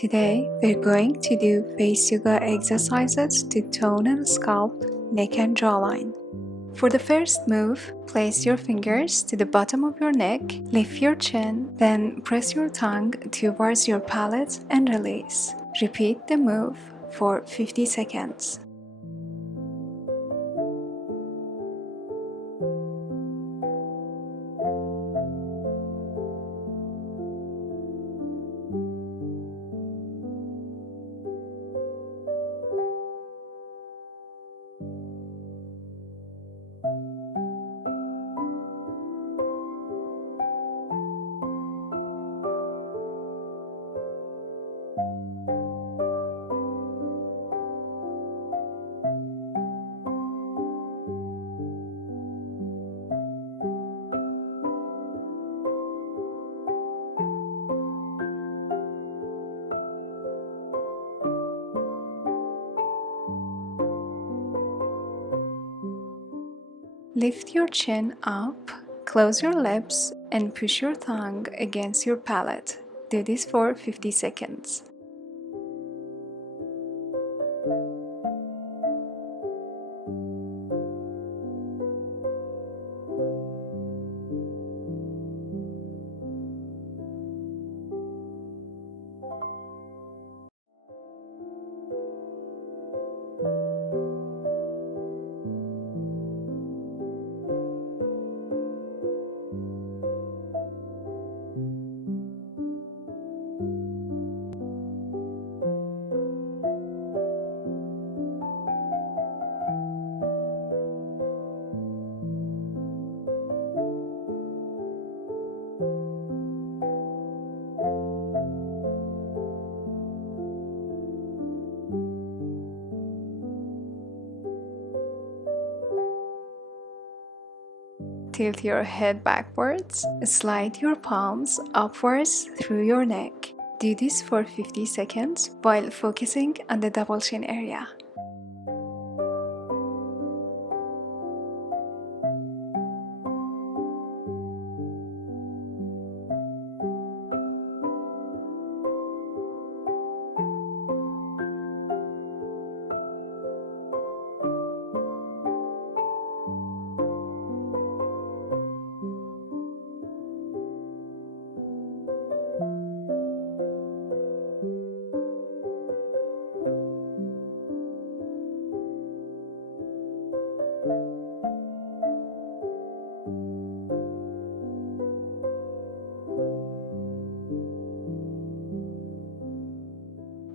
Today, we're going to do face yoga exercises to tone and sculpt neck and jawline. For the first move, place your fingers to the bottom of your neck, lift your chin, then press your tongue towards your palate and release. Repeat the move for 50 seconds. Lift your chin up, close your lips, and push your tongue against your palate. Do this for 50 seconds. Tilt your head backwards, slide your palms upwards through your neck. Do this for 50 seconds while focusing on the double chin area.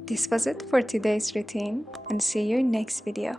This was it for today's routine, and see you in next video.